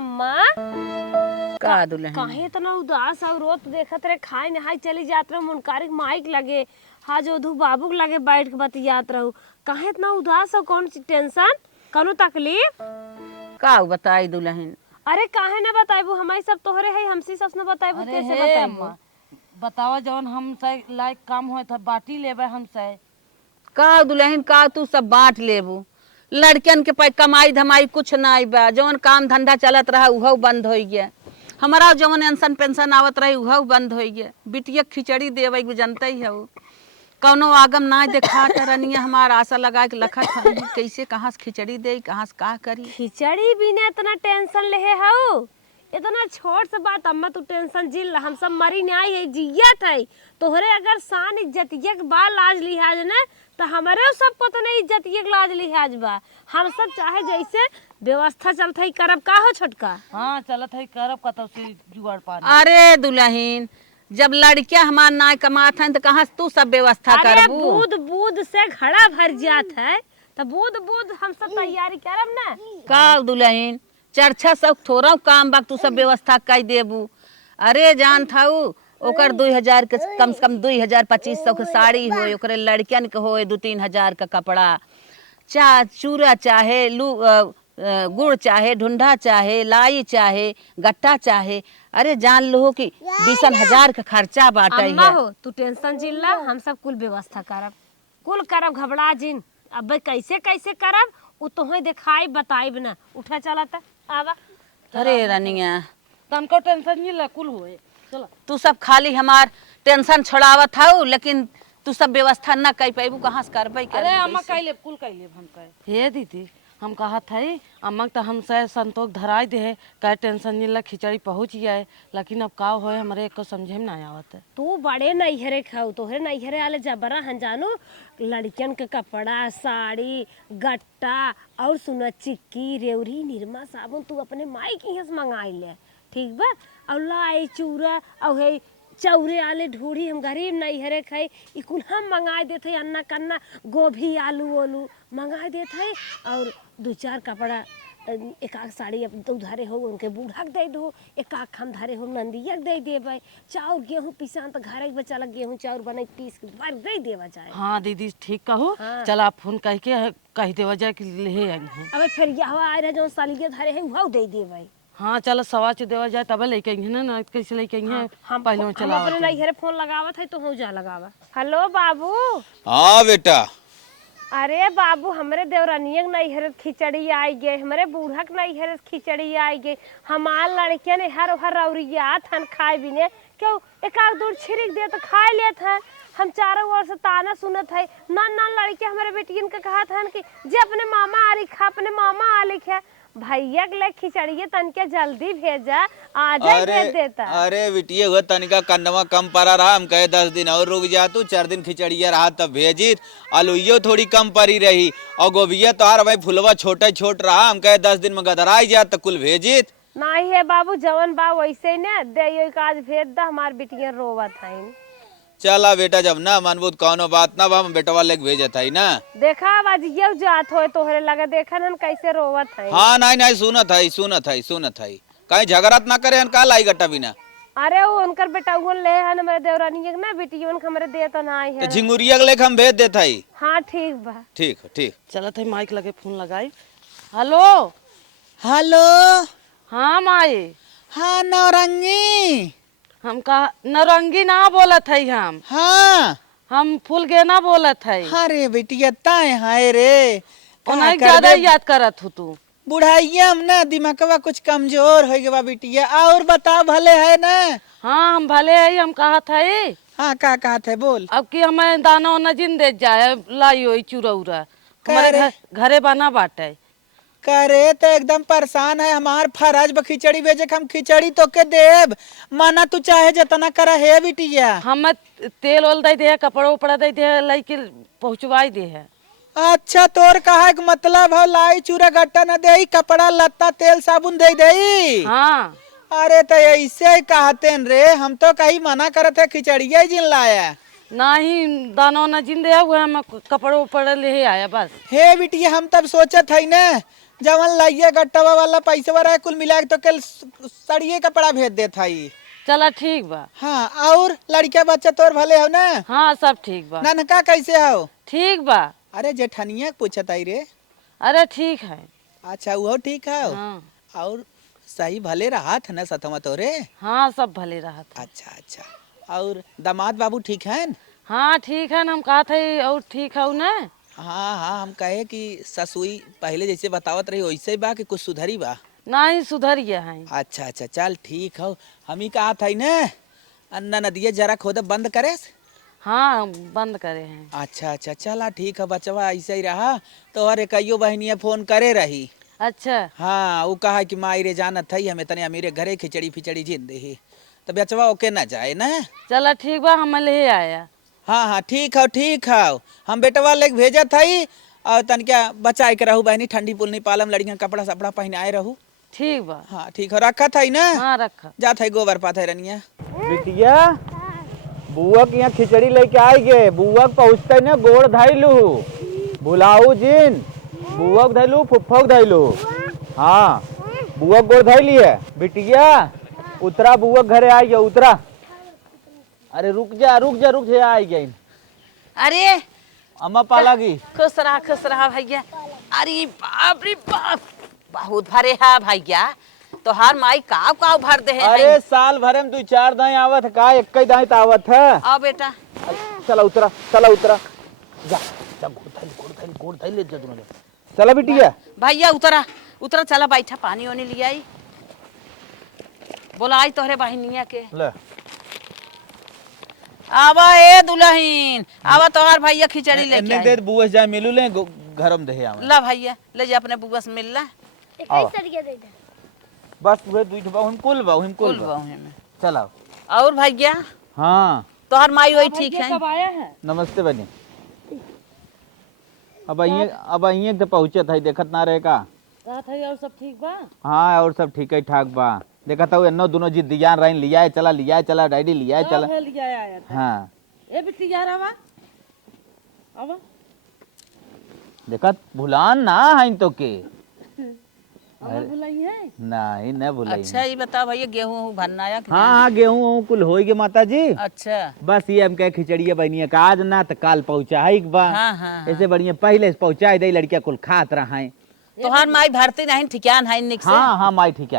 अम्मा का दुल्हन काहे इतना उदास और रोत देखत रे खाए नहाई चली जात रहो मुनकारिक माइक लगे हाँ जो धू बाबू लगे बैठ के बतियात रहो काहे इतना उदास हो कौन सी टेंशन कौनो तकलीफ का बताई दुल्हन अरे काहे ना बताइबू हमारी सब तोहरे है हमसी सब न बताइबू अरे कैसे हे बताइबू अम्मा बतावा जौन हम से लायक काम होए था बाटी लेबे हम से का दुल्हन का तू सब बांट लेबू लड़कन के पास कमाई धमाई कुछ ना आई बा जौन काम धंधा चलत रहा उहो बंद हो गया हमारा जौन पेंशन पेंशन आवत रही उहो बंद हो गया बिटिया खिचड़ी देवे जनते ही हो कौनो आगम ना देखा रनिया हमार आशा लगा के लखत हई कैसे कहाँ से खिचड़ी दे कहाँ से का करी खिचड़ी बिना इतना टेंशन लेहे हऊ इतना छोट से बात अम्मा तू टेंशन जिल हम सब मरी नहीं है जियत है तोहरे अगर शान इज्जतिया के बा लाज लिहाज ने तो हमारे सबको तो नहीं इज्जतिया के लाज लिहाज बा हम सब चाहे जैसे व्यवस्था चलत है करब का हो छोटका हाँ चलत है करब कतौ से जुगाड़ पानी अरे दुल्हन जब लड़कियां हमार ना कमात हैं तो कहाँ से तू सब व्यवस्था अरे करबू बूद बूद से घड़ा भर जात है तो बूद बूद हम सब तैयारी करब ना का दुल्हन चर्चा सब थोड़ा काम बा तू सब व्यवस्था कर देबू अरे जान थाऊ ओकर 2000 के कम से कम 2000-2500 के साड़ी होए ओकरे लड़कियन के होए 2-3 हजार का कपड़ा चूरा चाहे गुड़ चाहे ढूंढा चाहे लाई चाहे गट्टा चाहे अरे जान लो कि 20,000 का खर्चा बाटे अम्मा है हो तू टेंशन जिल्ला हम सब कुल व्यवस्था करब कुल करब घबरा जिन अब कैसे कैसे करब वो तोहे दिखाई बताइब ना उठा चला त आवा अरे रनिया तनको टेंशन नहीं ला कुल होए चलो तू सब खाली हमार टेंशन छोड़ावत हऊ लेकिन तू सब व्यवस्था न कर पाबू कहाँ से करबे अरे अम्मा कैले कुल कैले हम कहे हे दीदी हम कहत है अम्मा तो हम से संतोष धराई दे का टेंशन नहीं ला खिचड़ी पहुंच जाए लेकिन अब का होए हमरे को समझे में ना आवत है तू बड़े नैहरे खाऊ तोहरे नैहरे आले जबरा हन जानू लड़कियन के कपड़ा साड़ी गट्टा और सुना चिक्की रेवरी निरमा साबुन तू अपने माई की यहाँ से मंगाई ले ठीक बा और लाई चूरा और है चौरे आले ढूढ़ी हम गरीब नैहरे खाई ई कुल हम मंगा देते अन्ना कन्ना गोभी आलू ओलू मंगा देते और 2-4 कपड़ा एक आध साड़ी अब तो धरे हो उनके बूढ़ा के दे दो एक आध हम धरे हो नंदिया के दे देबै चाउर गेहूं पिसान तो घरे के बच्चा लग गेहूं चाउर बने पीस के बार दे देवा जाए हाँ दीदी ठीक कहो हाँ। चल आप फोन कह के कह देवा जाए कि ले आई हैं अब फिर यह आए रहे जो सालिगे धरे है वो दे देबै हाँ चलो सवा चो देवा जाए तब लेके आई है ना कैसे लेके आई है हम पहले हम चला अपने नैहरे फोन लगावत है तो हो जा लगावा हेलो बाबू हाँ बेटा अरे बाबू हमरे देवरानिया के नैहरे खिचड़ी आई गए हमरे बूढ़ा के नैहरे खिचड़ी आई गए हमार लड़किया ने हर हर रौरिया थन खाए बिने क्यों एक आध दूर छिड़क दे तो खाए लेत है हम चारों ओर से ताना सुनत है नन नन लड़के हमारे बेटियन के कहा था कि जे अपने मामा आली खा अपने मामा आली खा भैया के लिए खिचड़िए तनके जल्दी भेजा आज ही भेज देता अरे बिटिया हुआ तनिका कन्नवा कम पड़ा रहा हम कहे 10 दिन और रुक जा तू 4 दिन खिचड़िया रहा तब भेजित आलूयो थोड़ी कम पड़ी रही और गोभिया तो भाई फुलवा छोटा छोट रहा हम कहे 10 दिन में गदराई जा तो कुल भेजित नहीं है बाबू जवन बा वैसे न दे आज भेज दा हमार बेटिया रोवत है चला बेटा जब ना मनबूत कौनो बात ना बा हम बेटवा लेके भेजत है ना देखा आज ये जात होए तोहरे लगे देखा न कैसे रोवत है हाँ नहीं सुनत है कहीं झगड़त ना करे का लाई गट्टा बिना अरे वो उनकर बेटा वो ले है ना मेरे देवरानी के ना बेटियों के हमरे दे तो ना है तो झिंगुरिया के लेके हम भेज देते है हाँ ठीक बा ठीक चलत है माइक लगे फोन लगाई हेलो हेलो हाँ माई हाँ नौरंगी हम कहा नौरंगी ना बोलत है हम फूल गेना बोलत है अरे बेटिया ताए हाय रे उन्हें ज्यादा याद करत हूँ तू बुढ़ाइया में ना दिमागवा कुछ कमजोर हो गया बेटिया और बताओ भले है ना हाँ हम भले है हम कहा था हाँ का कहा थे बोल अब की हमें दाना वाना जिन दे जाए लाई हो चूरा उरा हमारे घरे बना बाटे करे तो एकदम परेशान है हमार फराज खिचड़ी भेजे हम खिचड़ी तो के देब माना तू चाहे जितना करा है बिटिया हम तेल ओल दे दे कपड़ा उपड़ा दे दे लाई के पहुँचवाई दे है अच्छा तोर कहा के मतलब है लाई चूरा गट्टा न दे कपड़ा लत्ता तेल साबुन दे दे हाँ अरे तो ऐसे ही कहते रे हम तो कहीं मना करते खिचड़िया जिन लाया नहीं दाना वाना जिन दे हुए हम कपड़ा उपड़ा ले आया बस हे बिटिया हम तब सोचत है न जवन लाइए गट्टवा वाला पैसा रहे कुल मिला के तो कल सड़िए कपड़ा भेज देत हई। चला ठीक बा। हाँ और लड़का बच्चा तोर भले हो ना? हाँ सब ठीक बा। ननका कैसे हो? ठीक बा। अरे जेठनिया पूछत आई रे। अरे ठीक है। अच्छा वो ठीक है। हाँ और सही भले रहा था ना सतमा तोरे? हाँ सब भले रहा था। अच्छा अच्छा। और दामाद बाबू ठीक है? हाँ ठीक है ना, हम कहा थे और ठीक है ना। हाँ हाँ हम कहे कि ससुई पहले जैसे बतावत रही वैसे बा कि कुछ सुधरी बा? नहीं सुधर गया है। अच्छा अच्छा चल ठीक हो। हम ही कहा था ना अन्ना नदिया जरा खोद बंद करे। हाँ बंद करे हैं। अच्छा अच्छा चला ठीक है बचवा ऐसे ही रहा तो अरे कईयो बहनिया फोन करे रही। अच्छा हाँ वो कहा कि माई रे जानत थई हमें तने अमीरे घरे खिचड़ी फिचड़ी जिन दे तो बचवा ओके ना जाए ना। चला ठीक बा, हम ले आया। हाँ हाँ ठीक है ठीक है। हम बेटवा लेके भेजा थई और तन क्या बचाए के रहू बहनी ठंडी पुलनी पालम लड़कियां कपड़ा सपड़ा पहनाए रहू। ठीक बा। हाँ ठीक है रखा था ना? हाँ रखा। जा था गोबर पाथे रनिया। बिटिया बुआ के यहाँ खिचड़ी लेके आई गे। बुआ पहुँचते न गोड़ धैलू बुलाऊ जिन बुआ के धैलू फुफ्फा के धैलू। हाँ बुआ गोड़ धैली है। बिटिया उतरा बुआ घरे आई गया उतरा। अरे रुक जा रुक जा रुक जा आई गई। अरे अम्मा पाला की खुश रहा भैया। अरे बाप रे बाप, बहुत भरे है भैया। तोहार माई काव काव भर दे है। अरे साल भरे में 2-4 दाई आवत है का एक दाई तो आवत है। आओ बेटा। चला उतरा जा जा गोड़ धैल ले जा दोनों। चला बिटिया। भैया उतरा चला बैठा पानी वानी ले आई। बोलाई तोहरे बहनिया के। ले आवा ए दुल्हन आवा, तोहार भैया खिचड़ी लेके एने आई। देर बुआ जा मिलू ले घरम दे आवे। ला भैया ले जा अपने बुआ से मिल ला। बस पूरे दुई ठो हम कुल कुल बा बाहु में। चलाओ। और भैया हाँ तोहार माई वही ठीक है? कब आया है? नमस्ते बनी। अब अइए तो पहुँचे थे देखत ना रहे का। कहा था और सब ठीक बा? हाँ और सब ठीक है ठाक बा। देखा था एनो दोनों जिद्दियान रही लिया चला डैडी लिया चला। लिया आया था। हाँ ए बिट्टी यार आवा आवा। देखा भुलान ना है तो के आवा बुलाई है? नहीं न भुलाई। अच्छा ये बताओ भैया गेहूं भरना आया कि हाँ हाँ गेहूँ कुल हो गए माता जी। नहीं? अच्छा बस ये हम कहे खिचड़िया बनिए का आज ना तो काल पहुँचा है बा। हाँ हाँ ऐसे बढ़िया पहले से पहुँचा दे लड़किया कुल खात रहा है। तोहार माई भरती नहीं ठिकान है निक से? हाँ हाँ माई ठीक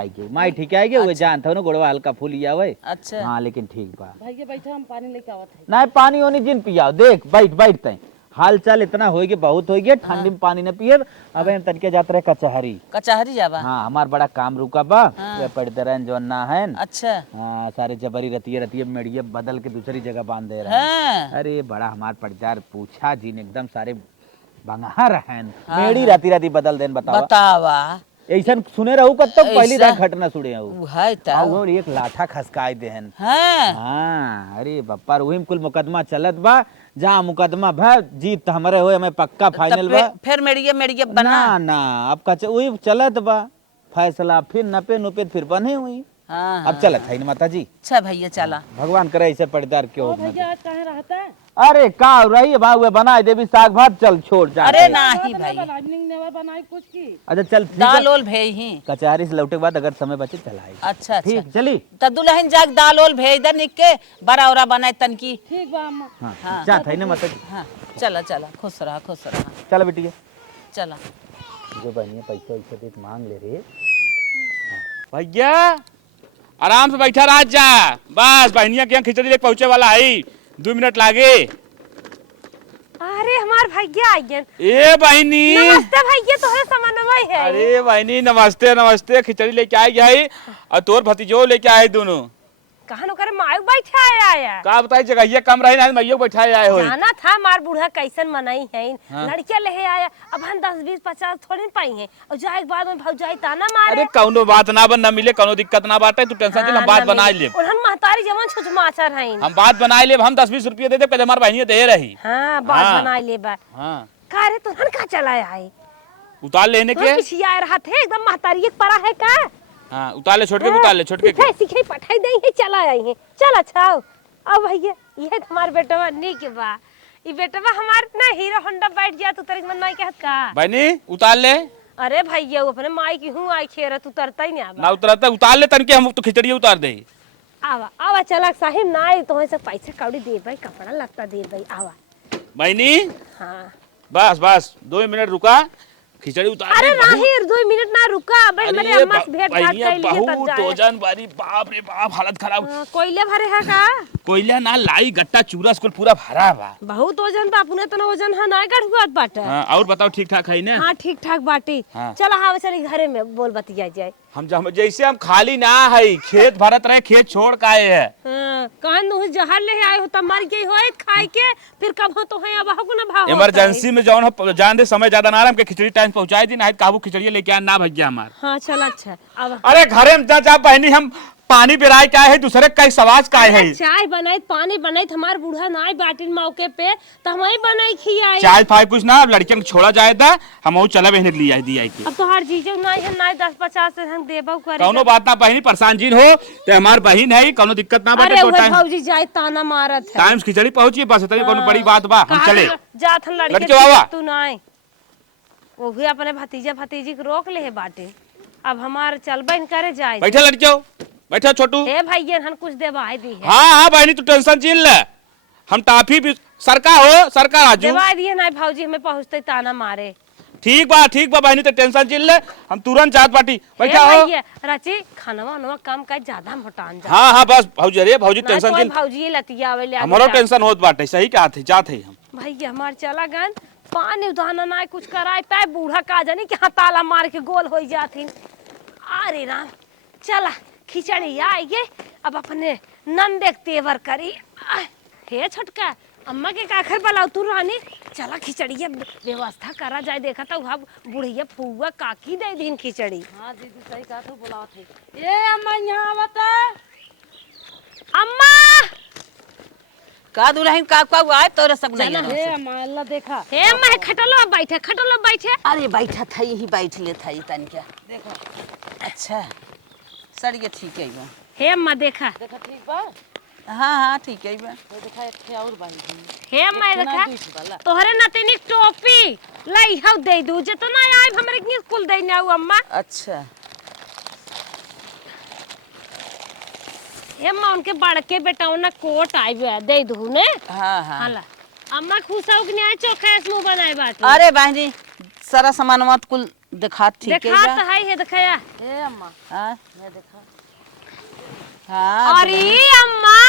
आएगी वो जानता हूँ ना गोड़वा हल्का फूलिया हुए। अच्छा हाँ लेकिन ठीक बा। भैया बैठा, हम पानी लेके आवत है। नहीं पानी वानी जिन पियाओ देख बैठते हाल चाल इतना हो गया बहुत हो गया। ठंडी में पानी न पिए। अब तनके जाते रहे कचहरी। कचहरी जावा? हाँ हमार बड़ा काम रुका बा। हाँ। वे पढ़ते रहे जो ना है। अच्छा हाँ सारे जबरी रतिये मेड़िए बदल के दूसरी जगह बांध दे रहे हैं। हाँ अरे बड़ा हमार पड़दार पूछा जिन एकदम सारे बंगा रहन मेड़ी राती बदल देन बतावा। बतावा ऐसा सुने रहू कब तक पहली ऐसा? रात घटना सुने रहू। उ है त और एक लाठा खसकाए देहन। हाँ हाँ अरे बप्पा वही में कुल मुकदमा चलत बा। जहाँ मुकदमा भा जीत हमरे होए हमें पक्का फाइनल बा। फिर मेड़िए बना। ना ना अब कच वही चलत बा फैसला फिर नपे नुपे फिर बने हुई। हाँ अब चलत है माता जी। अच्छा भैया चला। भगवान करे ऐसे पड़दार क्यों। भैया आज कहाँ रहता है? अरे का रही बाबू बनाए देवी साग भात चल छोड़ जा। अरे नहीं भाई बनाई कुछ की? अच्छा चल ठीक है। दाल ओल भेज ही। कचहरी से लौटे के बाद अगर समय बचे चलाए। अच्छा अच्छा ठीक चली। तो दुल्हन जाग दाल ओल भेज दे निक के बड़ा औरा बनाए तनकी। ठीक बा अम्मा। हाँ हाँ। जा था ना माता जी। हाँ चला खुश रहा चलो बेटी चला। जो बनिए पैसा वैसा दे मांग ले रे। भैया आराम से बैठा रह जा। बस बहनिया के यहाँ खिचड़ी लेके पहुंचे वाला है 2 मिनट लागे। अरे हमार भैया आइयन। ए बहनी। नमस्ते भैया, तोहरे सामानवा है। अरे बहनी नमस्ते खिचड़ी लेके आई है और तोर भतीजो लेके आए दोनों। कहां नो करे मायू बैठा आया। का बताई जगह कम रही ना मैयो बैठाए आए हो। जाना था मार बूढ़ा कैसन मनाई है। हाँ। लड़कियां ले आया अब हम 10 20 50 थोड़ी पाई है और जाए के बाद में भौजाई ताना मारे। अरे कौनो बात ना बन ना मिले कौनो दिक्कत ना बाटे तू टेंशन ले। हम बात बनाए ले। उन्हन महतारी जवन छुछमाचर हैं। हम बात बनाए ले। हम 10-20 रुपये दे दे पहले हमार बहनिया दे रही। हां बात हाँ। बनाई ले बा। हां का रे तुहन का चलाया है? उतार लेने के। तो पिछिया रहा थे एकदम महतारी एक परा है का? हाँ उतार ले छोड़ के सीखे सीखे पठाई दई है चला आई है। चल अच्छा अब भैया ये हमार बेटवा निक बा। ई बेटवा हमार ना हीरो होंडा बैठ जा तो तेरे मन नहीं कहत का। बहनी उतार ले। अरे भैया वो अपने माई की हूँ आई खेर तू तरता ही नहीं आवा ना उतरता उतार ले तन के हम तो खिचड़ी उतार दे। आवा आवा चला साहिब ना तो से पैसा कौड़ी दे भाई कपड़ा लगता दे भाई आवा बहनी हाँ बस बस 2 मिनट रुका खिचड़ी उतार अरे दे। नहीं 2 मिनट ना रुका भाई मेरे अम्मा से भेंट घाट बहनिया कर लिए तब बहुत जाए वजन बारी बाप रे बाप हालत खराब। कोयले भरे है का कोयला ना लाई गट्टा चूरा स्कूल पूरा भरा बा। बहुत वजन बा अपने तो वजन है ना गढ़ुआत बाटे हाँ, और बताओ ठीक ठाक है ना? हाँ ठीक ठाक बाटी हाँ। चला हाँ चली घरे में बोल बतिया जाए हम जैसे हम खाली ना है खेत भरत रहे खेत छोड़ का आए है। कहन नु जहर ले आए हो त मर गई हो खाई के फिर कब हो तो है अब हो ना भाव इमरजेंसी में जौन हो जान दे समय ज्यादा ना हमके खिचड़ी टाइम पहुंचाई दी ना काबू खिचड़ी लेके आ ना भैया हमार। हाँ चल अच्छा अब अरे घरे में जा बहनी हम पानी बिराय का है दूसरे का सवाज का है। चाय बनाई पानी बनाई हमार बूढ़ा नाई बाटिन मौके पे तो हम ही बनाई खियाई चाय फाय कुछ ना लड़कियन को छोड़ा जाए था हम चला बहनी लिया दिया की। अब तो हर चीज नाई है नाई 10-50 से हम देबो करे कौनो बात ना बहनी परेशान जीन हो ते हमार बहन है कौनो दिक्कत ना अरे बाटे। वो भौजी जाए ताना मारत है टाइम खिचड़ी पहुंची बस इतनी कौनो बड़ी बात बा हम चले। जात हम लड़के लड़के बाबा। तू नाई वो भी अपने भतीजा भतीजी को रोक ले है बाटे अब हमार चलबन करे जाए बैठे लड़कियों बैठे छोटू। हे भैया हम कुछ देवाई दी है हाँ हाँ बहनी तू टेंशन चीन ले हम टाफी भी सरका हो सरकार आजू देवाई दिए ना भौजी हमें पहुंचते ताना मारे ठीक बा बहनी तो टेंशन चीन ले हम तुरंत जात बाटी बैठा हो। भैया रची खानवा नवा काम का ज्यादा मोटान जा हाँ हाँ बस भौजी रे भौजी टेंशन चीन भौजी लतिया आवे ले हमारो टेंशन होत बाटे सही का थे जाते हम। भैया हमार चला गन पानी उधाना ना कुछ कराए पाए बूढ़ा का जानी कि हाँ ताला मार के गोल हो जाती। अरे राम चला खिचड़ी आएगे अब अपने नंदे तेवर करी हे छोटका अम्मा के काखर बलाऊ तू रानी चला खिचड़ी व्यवस्था करा जाए देखा तो वहाँ बुढ़िया फुआ काकी दे दिन खिचड़ी। हाँ दीदी सही कहा तो बुलाओ थे ए अम्मा यहाँ आवत अम्मा का दुल्हन का आए तोरे सब नहीं है। हे अम्मा अल्लाह देखा हे अम्मा खटलो बैठे अरे बैठा था यही बैठ ले था तन क्या देखो अच्छा सर ये ठीक है बा। हे अम्मा देखा देखा ठीक बा हाँ हाँ ठीक है बा। तो देखा एक थे और बाई हे अम्मा देखा वाला तोहरे नतनी टोपी लई हव दे दू जितना आए हमरे के स्कूल दे ना अम्मा। अच्छा हे अम्मा उनके बड़के बेटाओं ना कोट आई हुआ दे दू ने हाँ हाँ हाला अम्मा खुश हो कि नहीं चोखा मुंह बनाए बात अरे बहनी सारा सामान मत कुल दिखा ठीक है देखा बा। तो है दिखाया हे अम्मा हाँ ये देखा हाँ अरे अम्मा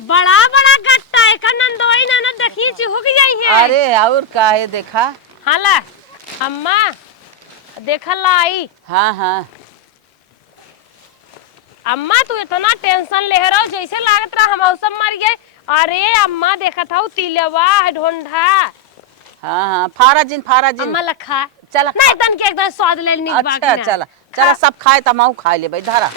बड़ा बड़ा गट्टा है का नंदोई ना देखिए चिहुक जाई है। अरे और का है देखा हाला अम्मा देखा लाई हाँ हाँ अम्मा तू इतना टेंशन ले रहा जैसे लागत रहा हम सब मर गए। अरे अम्मा देखा था तिलवा ढोंढा हाँ हाँ फारा जिन अम्मा लखा चला नहीं तन के एकदम स्वाद ले अच्छा चला चला सब खाए तब हम खा ले भाई धारा।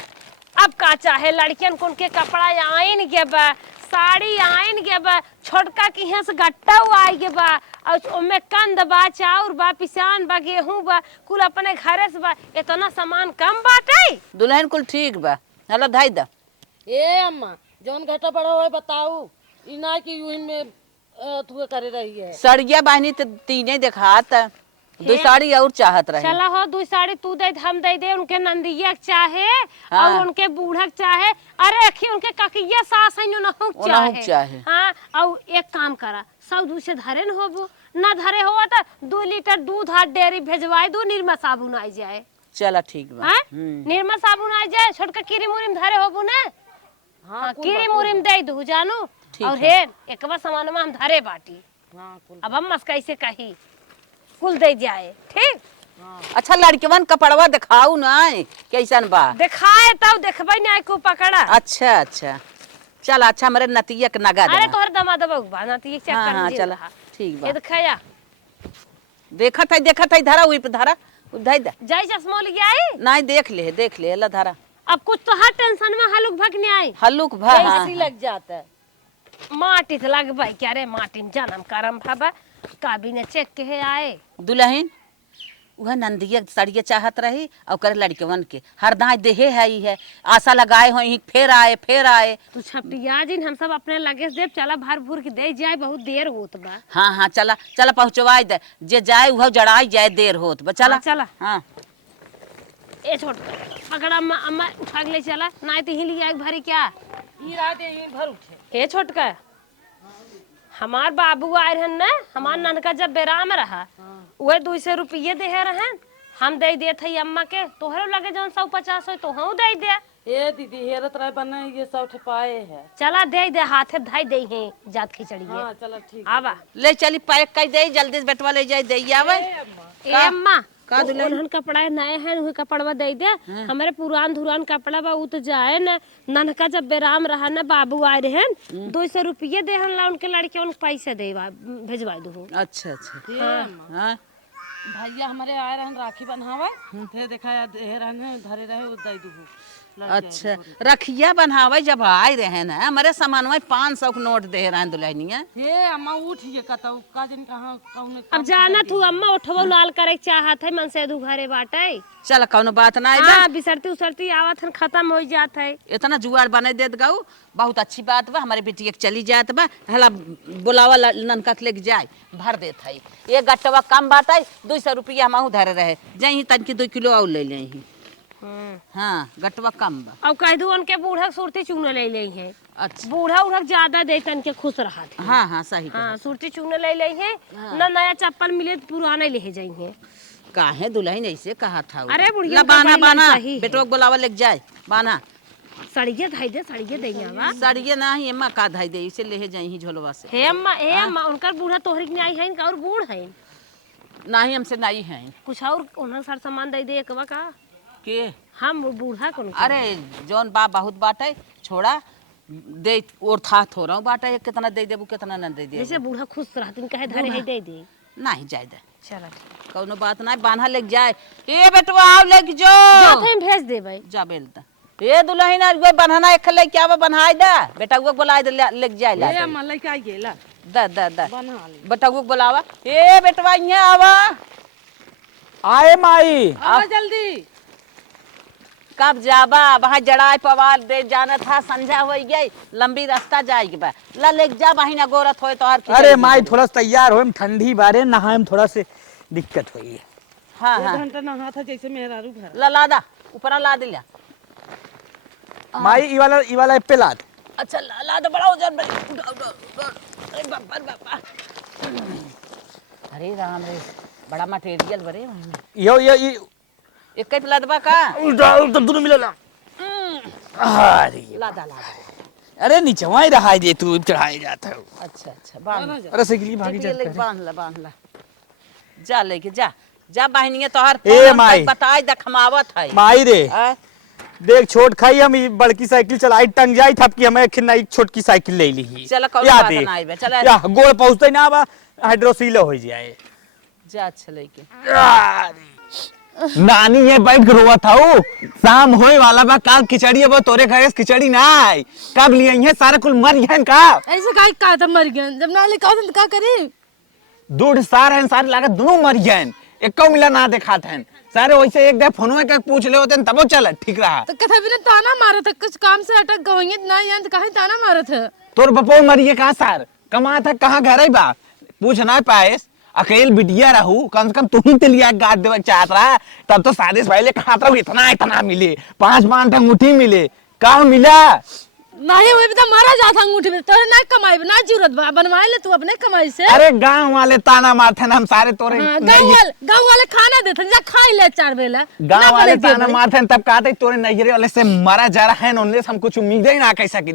अब का चाहे लड़कियन को उनके कपड़ा आइन के बा साड़ी आइन के बा छोटका की यहाँ से गट्टा आई के बा और उनमें कंद बा चाउर बा पिसान बा गेहूं बा कुल अपने घरे से बा इतना सामान कम बाटे। दुल्हन कुल ठीक बा हला धाई दा। ए अम्मा जौन घटा बड़ा होए बताऊ ई ना कि यूं में तू करे रही है सड़िया बहनी तो तीने दिखात दो साड़ी और चाहत रहे। चला हो 2 साड़ी तू दे हम दे दे उनके नंदिया के चाहे हाँ। और उनके बूढ़ा के चाहे अरे अखी उनके ककिया सास है नहुक उनहुक चाहे चाहे। हाँ और एक काम करा 100 से धरे न होबो ना धरे हो तो 2 लीटर दूध हाथ डेयरी भेजवाई दो निर्मा साबुन आई जाए। चला ठीक बा। हाँ? निर्मा साबुन आ जाए छोटका कीरी मुरीम धरे होबू ने हाँ कीरी मुरीम दे दू जानू और हेर एक बार सामान में हम धरे बाटी। हाँ कुल अब हम कैसे कही कुल दे जाए ठीक। अच्छा लड़केवन कपड़वा दिखाऊ ना कैसन बा दिखाए तब देखबे नहीं को पकड़ा। अच्छा अच्छा चल अच्छा मेरे नतिया के नगा अरे देना। तोहर दमाद बउबा ना ती चेक हाँ कर हाँ लीजिए चला ठीक बा। ये दिखाया देखत है धारा वही पे धारा उधाई दा जय चश्मा ले आई नहीं देख ले अल्लाह धारा अब कुछ तो हर टेंशन में हलुक भगने आई हल्लुक भा हाँ, ऐसी लग जाता है माटी तो लग भाई क्या रे माटी में जन्म करम भाबा काबी ने चेक के है आए दुल्हन वह नंदिया सड़िए चाहत रही और करे लड़कवन के हर दाई देहे है ही है आशा लगाए हो ही फिर आए तू छपटिया जिन हम सब अपने लगे से चला भर भूर के दे जाए, बहुत देर होत बा। हाँ हाँ चला चला पहुँचवाई दे, जे जाए वह जड़ाई जाए, देर होत बा। चला हाँ, चला। हाँ ए छोट पकड़ अम्मा, अम्मा उठा के ले चला, नहीं तो ही लिया एक भरी क्या भर उठे। हे छोटका हमार बाबू आए रहन ना, हमार ननका जब बेराम रहा वह 200 रुपये दे रहन, हम दे दे थे अम्मा के, तोहरे लगे जौन 150 हो तो हम दे दे। ए दीदी हेरत रहे बने ये सब ठपाए है। चला दे दे हाथे धाई दे हैं जात खिचड़ी है। हाँ चलो ठीक आवा ले चली पैक कर दे, जल्दी से बेटवा ले जाए दे आवे। ए अम्मा का दुल्हन कपड़ा नए हैं वही कपड़वा दे दे, हमारे पुरान धुरान कपड़ा बा उ तो जाए न, ननका जब बेराम रहा न बाबू आए रहन 200 रुपये दे हन ला उनके लड़के उन पैसे दे भेजवा दो। अच्छा हाँ भैया हमारे आए रहन राखी बन्हावे, फिर देखा यार रहने धरे रहे वो दे दूँ। अच्छा रखिया बनहावे जब आए रहे न, हमारे सामान में 500 के नोट दे रहे हैं दुल्हनिया। हे अम्मा उठिए कतौ का जन कहां कौन अब जाना तू अम्मा उठवो लाल करे चाहत है मन से दू घरे बाटे। चल कौनो बात ना हाँ बिसरती उसरती आवत हन खत्म हो जात है। इतना जुआर बने देत गऊ, बहुत अच्छी बात बा, हमारे बेटी एक चली जात बा, हला बुलावा ननका के लेके जाए भर देत है। ये गट्टवा कम बाटे 200 रुपया हम धरे रहे जही तन की 2 किलो और ले ले। हाँ गट्टवा कम बा। अब कह दू उनके बूढ़ा सुरती चूने ले ले है। अच्छा बूढ़ा उढ़ा ज्यादा दे तन के खुश रहा थे। हाँ हाँ सही हाँ सुरती चूने ले ले है न, नया चप्पल मिले तो पुराना ले जाइए। काहे दुल्हन ऐसे कहा था? अरे बुढ़िया बाना बाना सही बेटो को बुलावा लेके जाए बाना। सड़िए धाई दे, सड़िए दे आवा। सड़िए ना ही अम्मा का धाई दे, इसे ले जाई झोलवा से। हे अम्मा उनका बूढ़ा तोहरी के आई है और बूढ़ है नहीं हमसे नहीं है कुछ और उन्हें सार सामान दे दे एकवा का के हम बूढ़ा को। अरे जौन बा बहुत बाटे छोड़ा दे और था थोड़ा बाटे, कितना दे देबू कितना न दे दे। जैसे बूढ़ा खुश रहती कहे धरे है दे दे। नहीं जाए दे चला कौनो बात नहीं, बांधा लेके जाए। ए बेटवा आओ लेके जो जाते हम भेज दे भाई जा बेलता। ए दुल्हन आज वो बन्हाना एक ले क्या बनाई दे बेटा को बुलाए दे लेके जाए ला। ए अम्मा लेके आई गेला दा दा दा बना ले बेटा को बुलावा। ए बेटवा यहाँ आवा। आए माई आओ जल्दी। कब जाबा वहाँ जड़ाई पवार दे जाना था, संझा हो गई लंबी रास्ता जाएगी बा ला लेके जा बहिना गोरत होए तो हर। अरे माई थोड़ा सा तैयार हो, ठंडी बारे नहाए थोड़ा से दिक्कत हुई है। हाँ 1 हाँ घंटा नहा था जैसे मेहरारू घर। ला दा ऊपर ला दिला। माई ई वाला पे लाद। अच्छा ला दो बड़ा वजन अरे बाबा बाबा। अरे राम रे बड़ा मटेरियल बरे यो एक कई पिला दबा का उल्टा दोनों मिला। अरे लादा लादा। अरे नीचे वहीं रहा दे तू चढ़ाए जाता है। अच्छा अच्छा बांध अरे साइकिल की भागी ले जाता है। बांध ला जा लेके जा जा बहनिया तोहर ए माई बताए दखमावत है माई रे आ? देख छोट खाई हम ई बड़की साइकिल चलाई टंग जाई थप की हमें खिन्ना एक छोटकी साइकिल ले ली। चलो कौनो बात नहीं बे चल या गोल पहुंचते ना बा हाइड्रोसील हो जाए। जा अच्छा लेके नानी ये बैठ के रोवा था वो शाम होए वाला बा, काल खिचड़ी है वो तोरे घरे से खिचड़ी ना आई, कब लिए हैं सारे कुल मर गए का। ऐसे काहे का था मर गए जब ना ले का का करे दूध सार हैं सारे लागत दोनों मर गए, एको मिला ना देखा थे सारे। वैसे एक दे फोनवे के पूछ ले होते तबो चल ठीक रहा। तो कथा भी ताना मारा था कुछ काम से अटक गए ना यार तो काहे ताना मारा था। तोर बपो मरिए कहा सार कमा था कहाँ घर है बा पूछ ना पाए। अकेले बिटिया रहू कम से कम तू ही ते लिया गाड़ देवा चाहत रहा, तब तो शादी से पहले कहा था इतना मिले 5 मान अंगूठी मिले का मिला नहीं वो भी तो मारा जाता अंगूठी में तोरे ना कमाई ना जरूरत बा बनवाए ले तू अपने कमाई से। अरे गांव वाले ताना मारते हम सारे तोरे गांव वाले खाना देते जा खाई ले 4 बेला गांव वाले ताना मारते तब कहते तोरे नजरे वाले से मरा जा रहा है उनसे हम कुछ उम्मीद ही ना कैसा की।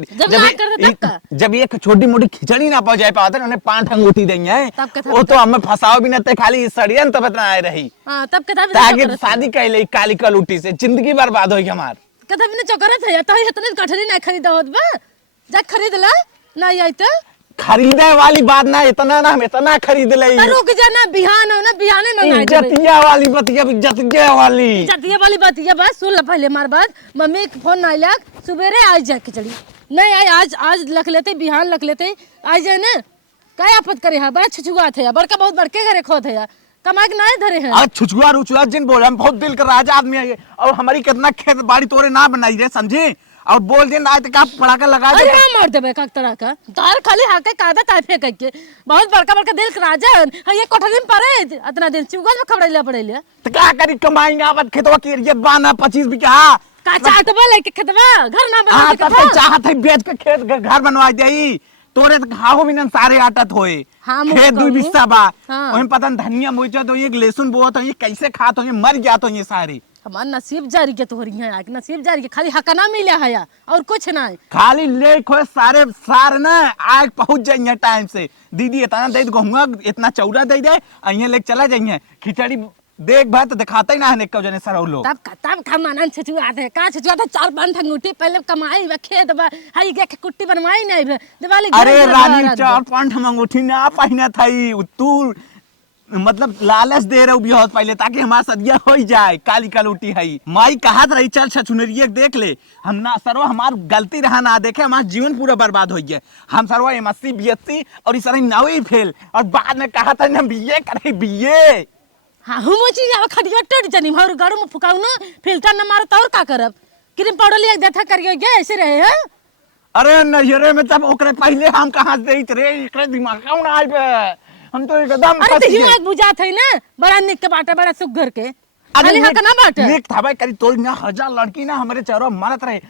जब एक छोटी मोटी खिचड़ी ना पहुंच जाए पाते उन्हें 5 अंगूठी देंगे वो तो हमें फंसाओ भी नहीं खाली सड़ियन तब इतना आए रही ताकि शादी कर ले काली कलूटी से जिंदगी बर्बाद होगी हमार। कथा भी चौकरत है तो इतने कठरी ना खरीदा होत बा जा खरीद ला ना आई तो खरीदे वाली बात ना इतना ना हम इतना खरीद ले रुक जा ना बिहान हो ना बिहाने मंगाई इज्जतिया वाली बतिया इज्जतिया वाली बतिया बस सुन ले पहले मार बात मम्मी के फोन ना लग सुबेरे आज जा खिचड़ी नहीं आई आज लख लेते बिहान लख लेते आ जाए ना क्या आफत करे है बड़ा छुछुआ थे बड़का बहुत बड़के घरे खोत है कमा के नहीं धरे हैं। आज छुछुआ रुचुआ जिन बोल हम बहुत दिल कर राज आदमी है ये। और हमारी कितना खेत बाड़ी तोरे ना बनाई रे समझे। और बोल दिन आज तक आप पड़ाका लगा अरे दे हाँ मार देबे का तरह का तार खाली हाके कादा ताफे के बहुत बड़का बड़का दिल का राजा है ये कोठरी में पड़े इतना दिन चुगल में खबड़ैले पड़ैले तो क्या करी कमाएंगे आवत खेतवा की ये बाना 25 बीघा का चाटबा लेके खेतवा घर ना बना हां के तब चाहत है बेच के खेत घर बनवा देई तोरे खाओ बिना सारे आटत होए हाँ, खेत मुझको दुई बिस्सा बा हाँ। ओहिम पता न धनिया मोचा तो ये लहसुन बोआ तो ये कैसे खात हो ये मर गया तो ये सारे हमार नसीब जारी के तोहरी है आके नसीब जारी के खाली हक ना मिला है और कुछ ना खाली ले खोए सारे सार ना आग पहुंच जाइए टाइम से दीदी इतना दे गहुआ इतना चौड़ा दे दे अइया लेके चला जाइए खिचड़ी देख भाई तो दिखाता ही ना है जने सरौ लोग तब खमानन छुचुआते है का छुचुआते 4-5 ठंगुटी पहले कमाई बा खेत बा हई के कुट्टी बनवाई नहीं बे दिवाली अरे रानी 4-5 मंगूठी ना पहना थई तू मतलब लालच दे रहे बहुत पहले ताकि हमारा सदिया हो जाए काली कलूटी है माई कहत रही चल छछुनरिया देख ले हम ना सरवा हमार गलती रहा ना देखे हमारा जीवन पूरा बर्बाद हो गया हम सरवा MSc BSc और इस नवी फेल और बाद में कहा था हम BA करे BA हाँ हम चीज अब खटिया टट जनी भर गाड़ू में फुकाऊ ना फिल्टर न मारे तो और का करब क्रीम पाउडर लिया देखा करियो गे ऐसे रहे हैं। अरे नजरे में तब ओकरे पहले हम कहां देत रे एकरे दिमाग कौन आइ बे हम तो एकदम अरे फंस तो गए दिमाग बुझात है ना बड़ा निक के बाटे बड़ा सुघर के खाली हक ना बाटे निक था भाई करी तोड़ ना हजार लड़की ना हमारे चारों मारत रहे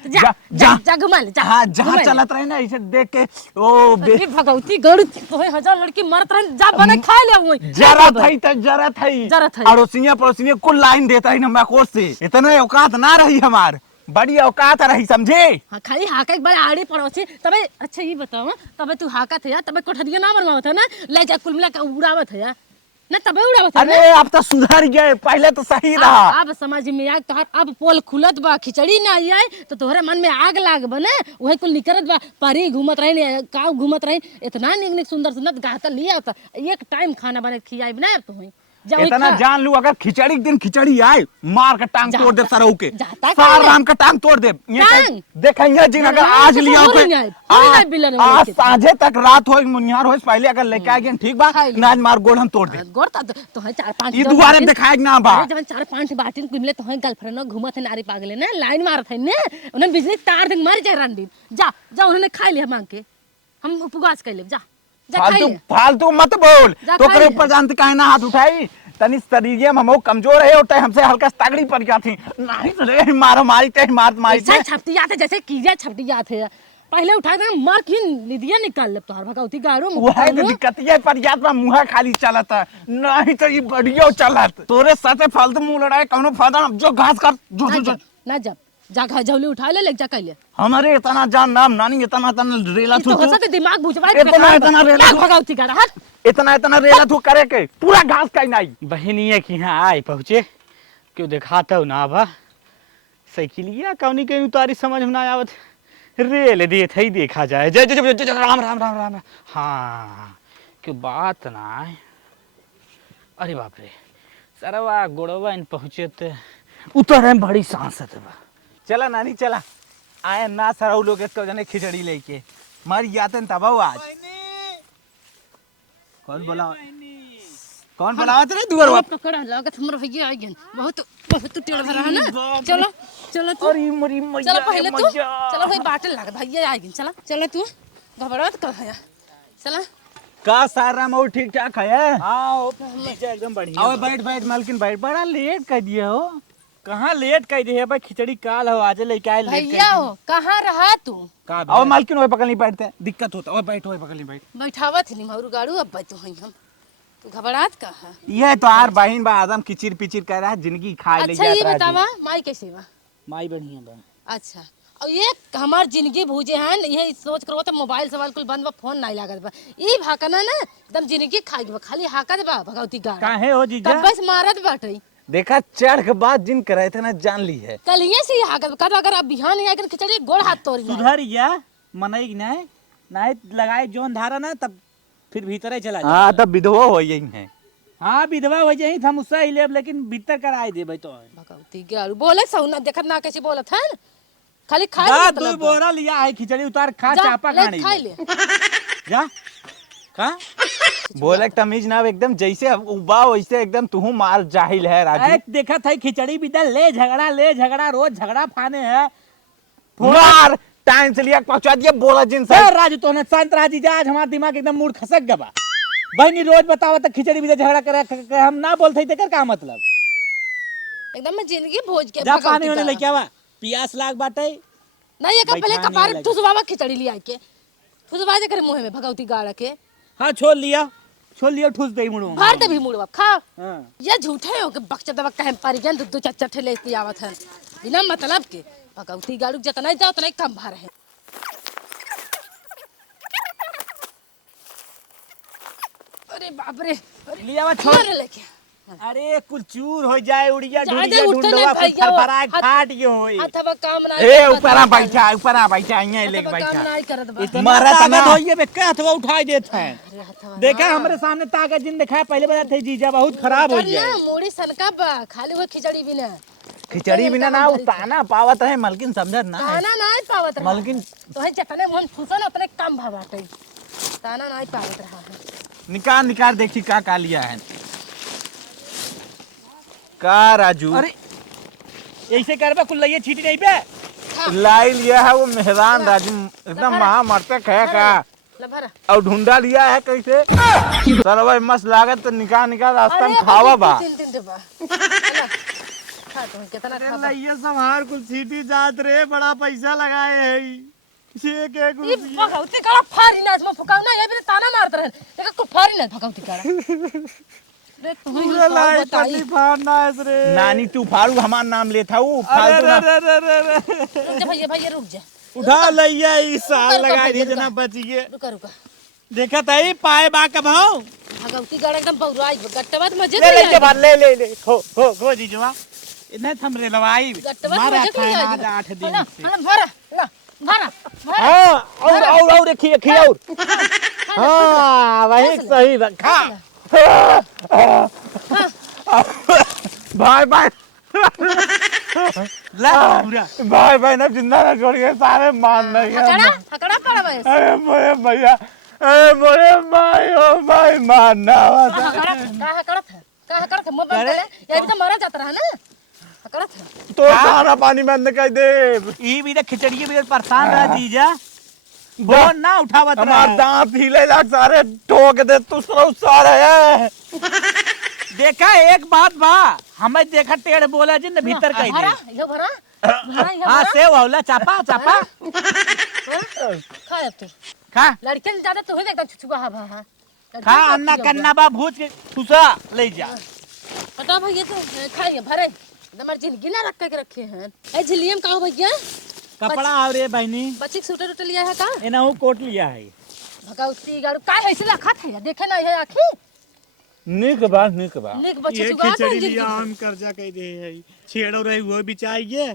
जा घुमा ले जा हाँ जहाँ चलत रहे ना इसे देख के ओ ये भगवती गड़ तोहे हजार लड़की मरत रहे जा बने खा ले वही जरा थई जरत हई। अड़ोसिया पड़ोसिया कुल लाइन देता है ना कोर्स से इतने औकात ना रही हमार बड़ी औकात रही समझे। हाँ खाली हाका एक बार आड़ी पड़ोसी तबे अच्छा ये बताओ तबे तू हाका थे तबे कोठरिया ना बनवावत है ना ले जा कुल मिला के उड़ावत है ना तबे उड़ावत है अरे अब तो सुधर गए पहले तो सही रहा अब समझ में आग तोहर अब पोल खुलत बा खिचड़ी ना आई तो तोहरे मन में आग लाग बने वही कुल निकरत बा परी घूमत रही काव घूमत रही इतना निक निक सुंदर सुंदर गाता लिया था एक टाइम खाना बने खियाई ना तो हुई इतना जान लू अगर खिचड़ी के दिन खिचड़ी आए मार का टांग तोड़ दे सरऊ के जाता सार राम का टांग तोड़ दे देखेंगे जिन अगर आज लिया आज साझे तक रात हो मुनिहार हो पहले अगर लेके आ गए ठीक बा नाज मार गोड़ हम तोड़ दे गोड़ तो है 4-5 ई दुआरे दिखाए ना बा जब 4-5 बाटिन कुमले तो है गर्लफ्रेंड घूमत है नारी पागले ना लाइन मारत है ने उन्हें बिजली तार दे मार जाए रंडी जा जा उन्होंने खा लिया मांग के हम उपवास कर ले जा फालतू मत बोल तो करे ऊपर जानते काहे ना हाथ उठाई तनी शरीर में हम कमजोर है और हमसे हल्का तगड़ी पड़ गया थी नहीं तो रे मारो मारी ते मार मारी ऐसा छपटी जाते जैसे कीड़े छपटी जाते हैं पहले उठा दे मार की निदिया निकाल ले तोहर भगवती गाड़ो वो है तो दिक्कत ये पर याद में मुंह खाली चलत है नहीं तो ये बढ़िया चलत तोरे साथे फालतू मुंह लड़ाए कोनो फायदा जो घास कर जो ना जब जा घा झौली उठा ले जा ले हमारे इतना जान नाम नानी इतना रेला तो हसत दिमाग बुझवा इतना रेला भगवती गाड़ा हट इतना रेला तू करे के पूरा घास का नहीं बहनिया की यहाँ आए पहुँचे क्यों दिखाता हूँ ना बा साइकिलिया कौनी कहीं उतारी समझ में ना आवत रेल दे थई देखा जाए जय जय जय जय राम राम राम राम हाँ क्यों बात ना है अरे बाप रे सरवा गोड़वा इन पहुँचे तो उतर बड़ी सांसत बा चला नानी चला आए ना सरऊ लोग इसको जने खिचड़ी लेके मारी जाते न तब आज कौन बोला तेरे दुआर पर पकड़ा लागत हमर भैया आ गए बहुत बहुत टेढ़ भरा है ना चलो चलो तू अरे मरी मैया चलो पहले तू चलो भाई बाटल लागत भैया आ गए चलो चलो तू घबरात कर भैया चला का सारा मऊ ठीक ठाक है हाँ एकदम बढ़िया आओ बैठ बैठ मालकिन बैठ बड़ा लेट कर दिया हो कहाँ लेट कर दिए भाई खिचड़ी काल हो आज लेके आए भैया हो कहाँ रहा तू आओ मालकिन ओए पकड़ नहीं बैठते दिक्कत होता ओए बैठ ओए पकड़ नहीं बैठ बैठावत नहीं मौरू गाड़ू अब बैठो हई हम तू घबरात कहाँ ये तो यार बहन बा आदम किचिर पिचिर कर रहा है जिंदगी खा ले अच्छा ये बतावा माई कैसे बा माई बढ़िया बा अच्छा और ये हमार जिंदगी भूजे हैं ये सोच करो तो मोबाइल सवाल कुल बंद बा फोन नहीं लागत बा ई भाकना ना एकदम जिंदगी खाई बा खाली हाकत बा भगवती गाड़ काहे हो जीजा तब बस मारत बाटे देखा चढ़ के बाद जिन करे थे ना जान ली है कल ये से हाकत कद अगर अब बिहान नहीं आकर खिचड़ी गोड़ हाथ तोड़ जाए सुधर या मनई नहीं नहीं लगाए जोन धारा ना तब फिर भीतर ही चला जाए हाँ तब विधवा हो यही है हाँ विधवा हो जाए हम उससे ही लेब लेकिन भीतर कराए देबे तो भगवती गाड़ बोले सौना देखत ना कैसे बोलत है खाली खा जा तू बोरा लिया है खिचड़ी उतार खा चापा खाने खा ले जा का बोले तमीज ना एकदम जैसे उबा वैसे एकदम तू मार जाहिल है राजू। देखा था खिचड़ी भी दल ले झगड़ा रोज झगड़ा फाने है। मार टाइम से लिया पहुंचा दिया बोला जिन से। राजू तो ने शांत राजी जा, आज हमारा दिमाग एकदम मूड खसक गबा। बहनी रोज बतावा त खिचड़ी भी झगड़ा करे हम ना बोलते तेकर का मतलब। एकदम मैं जिंदगी भोज के जा भगवती पानी होने का। लेके आवा, पियास लाग बाटे। नहीं ये पहले बैठाने कपार लगी। ठुसवावा खिचड़ी लिया के ठुसवा दे करे मुंह में भगवती गाड़ के हाँ छोड़ लिया ठूस दे मुड़ो भर दे भी मुड़वा खा। हाँ। ये झूठे हो के बक्चा दबक कहे परिजन दो चार ठे लेके आवत है बिना मतलब के भगवती गाड़ू जितना जाओ उतना कम भर है। अरे बाप रे लिया वा छोड़। मार लेके अरे कुल चूर हो जाए उड़िया ज्यादा ढूंढिया उठते नहीं ढूंढवा कुल भैया, फरफराए हाथ- फाट गयो होई। अथवा काम ना ए ऊपर आ बैठा यहाँ ले अथवा बैठा। काम ना करत बा इतना मारा था ना। ताकत होइए बे का अथवा उठाई देत है। अरे हथवा देखा हमरे सामने ताकत जिन दिखाया पहले बता थे जीजा बहुत खराब हो करना जाए। मोड़ी सनका बा खाली वो खिचड़ी बिना खिचड़ी बिना ना उताना पावत है मलकिन समझत ना है। ताना नहीं पावत रहा मलकिन तो है जतने मन फुसन उतने कम भवाटे ताना नहीं पावत रहा है। निकाल देखी का लिया है का राजू। अरे ऐसे करबे कुल लइए छीटी नहीं पे। लाई लिया है वो मेहरान राजू एकदम महा मरते है का। ले भरा और ढूंढा लिया है कैसे सरवा मस्त लागत तो निकाल रास्ता में खावा बा। तीन दे बा हेलो, खा तो कितना खा बा। ये संहार कुल छीटी जात रे बड़ा पैसा लगाए है ये के ई भगवती का फारी नाच में फुकाव ना ये भी ताना मारत रहे देखा को फारी नाच भगवती का रे तू ही बताई फाड़ना है रे। नानी तू फाड़ू हमार नाम ले था वो फालतू ना। रुक जा भैया रुक जा उठा लइया ई साल रुका, लगा दी रुका। जना बच गए। रुका देखा तई पाए बा कभाऊ भगवती गाड़ एकदम बौराई गट्टबात मजे ले ले नहीं के बाद ले खो जीजवा इन्हें थम रे लवाई गट्टबात मारा मजे खाए नहीं आज 8 दिन ना से। ना भरा ना भरा हाँ और देखिए और हाँ वही सही रखा। भाई भाई ला पूरा भाई ना जिंदा ना छोड़ के सारे मान नहीं हकड़ा पड़ा भाई अरे मोरे भैया अरे मोरे भाई ओ भाई मारना हकड़ा था मोबाइल ये भी तो मारा जाता रहा ना हकड़ा था तो खाना पानी बंद कर दे। ई भी खिचड़ी भी परेशान रहा जीजा फोन ना उठावत हमार रहा। दांत हिले लाग सारे ठोक दे तू सारे है। देखा एक बात बा हमें देखा टेढ़ बोला जिन भीतर कह भरा दे। ये भरा भरा हाँ से वाला चापा खा अब तू खा लड़के ज्यादा तू ही एकदम छुछुआ हा खा अन्ना कन्ना बा भूज के ठुसा ले जा। पता भैया तो खाइए भरे हमारी जिंदगी ना रख के रखे हैं ए झिलियम का हो भैया कपड़ा और रे बहनी बच्ची के सूटर उटर लिया है का एनाहू कोट लिया है। भगवती गाड़ू का ऐसे रखा था देखे ना ये आखी निक बात निक बात निक बच्चे सुगा खिचड़ी लिया हम कर्जा कह दे है छेड़ो रही वो भी चाहिए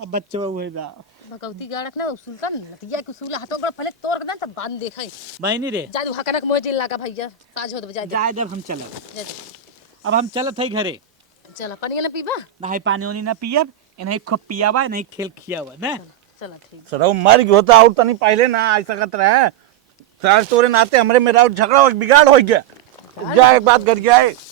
अब बच्चे हुए दा भगवती गाड़क ना उसूल का नतिया के उसूल हाथों पर पहले तोड़ के तब बाद देखाई बहनी रे जादू हकनक मोह जिल लगा भैया साज होत बजाय जाए जब हम चलब अब हम चलत है घरे चल पानी ना पीबा ना पानी वानी ना पियब नहीं खूब पियावा नहीं खेल खियावा ना चला ठीक सर मर गयो होता और तनी पहले ना आ सकत रहे सर तोरे नाते हमरे मेरा झगड़ा बिगाड़ हो गया जा एक बात कर गया है